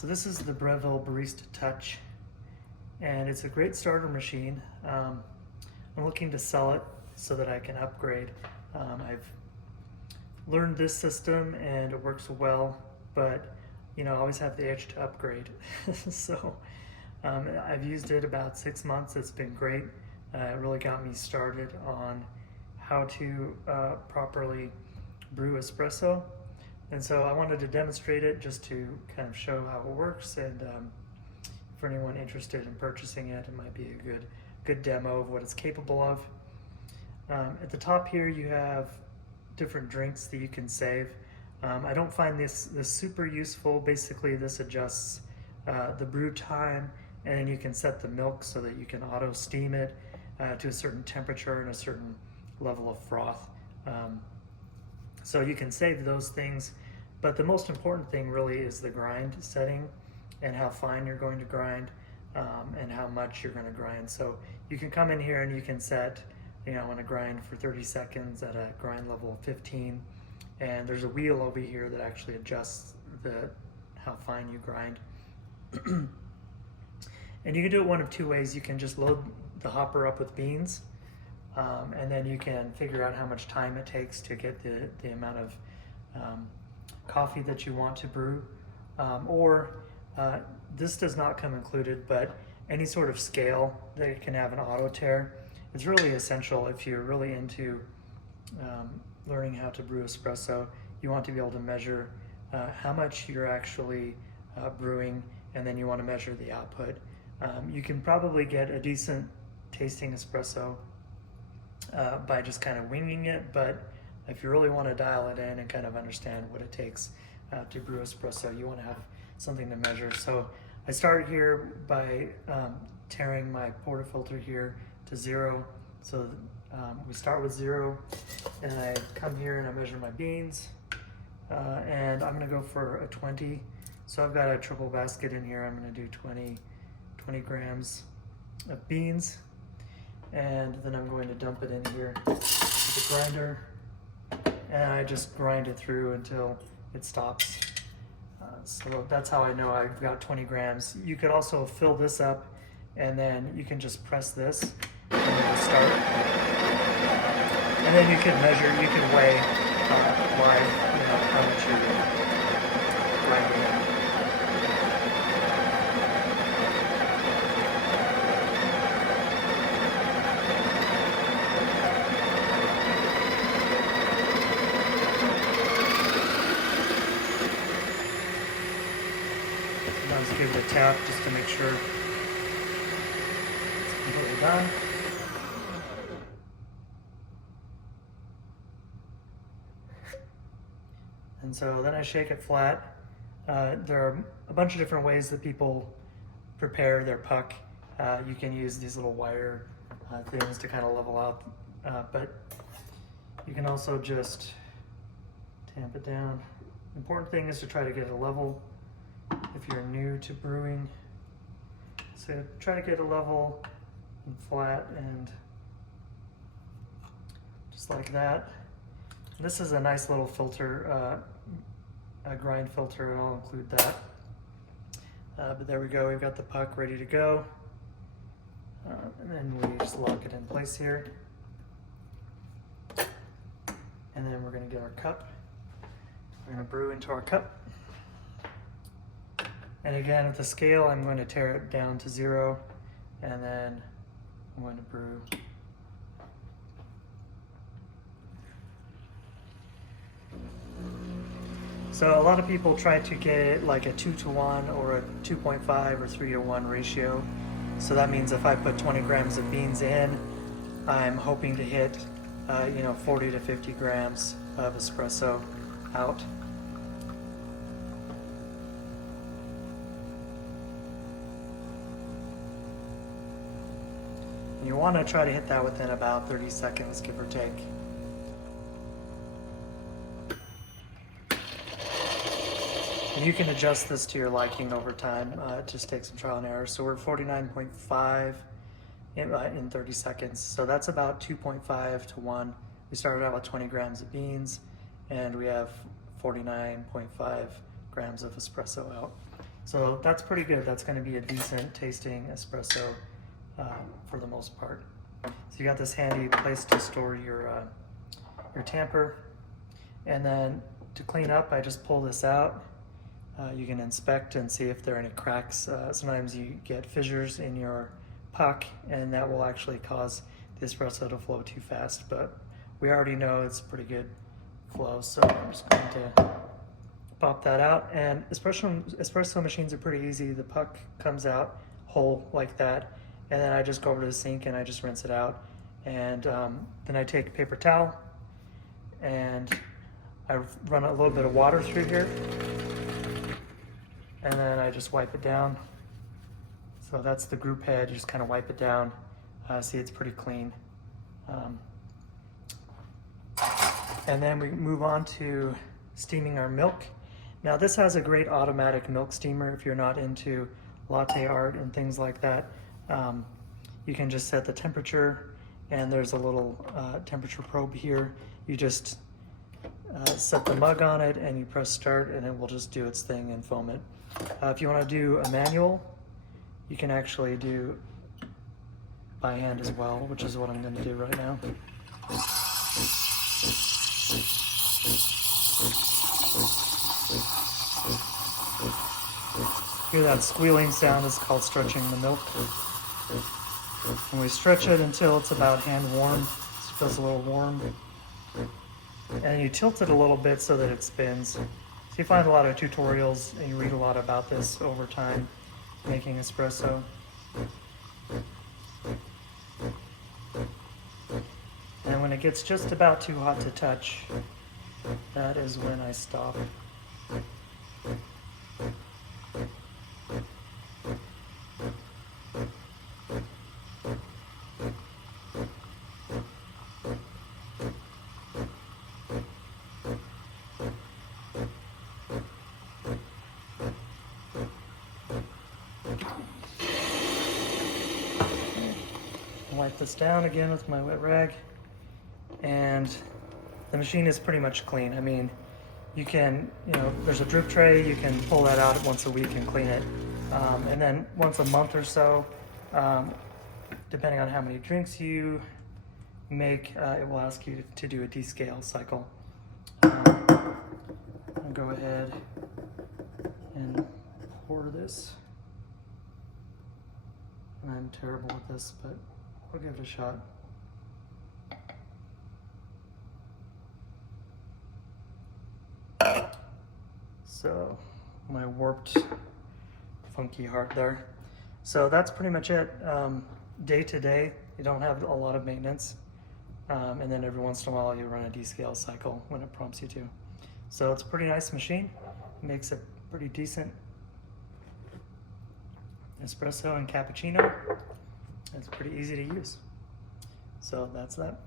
So this is the Breville Barista Touch, and it's a great starter machine. I'm looking to sell it so that I can upgrade. I've learned this system and it works well, but I always have the itch to upgrade. So I've used it about 6 months. It's been great. It really got me started on how to properly brew espresso. And so I wanted to demonstrate it just to kind of show how it works, and for anyone interested in purchasing it, it might be a good demo of what it's capable of. At the top here you have different drinks that you can save. I don't find this super useful. Basically this adjusts the brew time, and then you can set the milk so that you can auto steam it to a certain temperature and a certain level of froth. So you can save those things, but the most important thing really is the grind setting and how fine you're going to grind, and how much you're going to grind. So you can come in here and you can set, I want to grind for 30 seconds at a grind level of 15, and there's a wheel over here that actually adjusts how fine you grind. And you can do it one of two ways. You can just load the hopper up with beans, and then you can figure out how much time it takes to get the amount of coffee that you want to brew. Or this does not come included, but any sort of scale that can have an auto tare, it's really essential if you're really into learning how to brew espresso. You want to be able to measure how much you're actually brewing, and then you want to measure the output. You can probably get a decent tasting espresso by just kind of winging it, but if you really want to dial it in and kind of understand what it takes to brew espresso, you want to have something to measure. So I start here by tearing my portafilter here to 0. So we start with 0, and I come here and I measure my beans, and I'm going to go for a 20. So I've got a triple basket in here. I'm going to do 20 grams of beans, and then I'm going to dump it in here with the grinder, and I just grind it through until it stops. So that's how I know I've got 20 grams. You could also fill this up, and then you can just press this and it'll start. And then you can measure, you can weigh how much you're grinding in. Sometimes give it a tap just to make sure it's completely done. And so then I shake it flat. There are a bunch of different ways that people prepare their puck. You can use these little wire things to kind of level out, but you can also just tamp it down. The important thing is to try to get it level if you're new to brewing. So try to get it level and flat, and just like that. And this is a nice little filter, a grind filter, and I'll include that. But there we go, we've got the puck ready to go. And then we just lock it in place here. And then we're gonna get our cup. We're gonna brew into our cup. And again, with the scale, I'm going to tear it down to 0, and then I'm going to brew. So a lot of people try to get like a 2-to-1 or a 2.5 or 3-to-1 ratio. So that means if I put 20 grams of beans in, I'm hoping to hit 40 to 50 grams of espresso out. You want to try to hit that within about 30 seconds, give or take. And you can adjust this to your liking over time. It just takes some trial and error. So we're 49.5 in 30 seconds. So that's about 2.5 to 1. We started out with 20 grams of beans, and we have 49.5 grams of espresso out. So that's pretty good. That's going to be a decent tasting espresso for the most part. So you got this handy place to store your tamper. And then to clean up, I just pull this out. You can inspect and see if there are any cracks. Sometimes you get fissures in your puck, and that will actually cause the espresso to flow too fast. But we already know it's pretty good flow, so I'm just going to pop that out. And espresso machines are pretty easy. The puck comes out whole like that, and then I just go over to the sink and I just rinse it out. And then I take a paper towel and I run a little bit of water through here, and then I just wipe it down. So that's the group head. You just kind of wipe it down. See, it's pretty clean. And then we move on to steaming our milk. Now this has a great automatic milk steamer. If you're not into latte art and things like that, you can just set the temperature, and there's a little temperature probe here. You just set the mug on it and you press start, and it will just do its thing and foam it. If you want to do a manual, you can actually do by hand as well, which is what I'm going to do right now. Hear that squealing sound? Is called stretching the milk. And we stretch it until it's about hand warm. It feels a little warm. And you tilt it a little bit so that it spins. So you find a lot of tutorials and you read a lot about this over time, making espresso. And when it gets just about too hot to touch, that is when I stop. Wipe this down again with my wet rag, and the machine is pretty much clean. I mean, you can, there's a drip tray, you can pull that out once a week and clean it. And then once a month or so, depending on how many drinks you make, it will ask you to do a descale cycle. I'll go ahead and pour this. I'm terrible with this, but I'll give it a shot. So, my warped, funky heart there. So that's pretty much it. Day to day, you don't have a lot of maintenance. And then every once in a while you run a descale cycle when it prompts you to. So it's a pretty nice machine. It makes a pretty decent espresso and cappuccino. It's pretty easy to use. So that's that.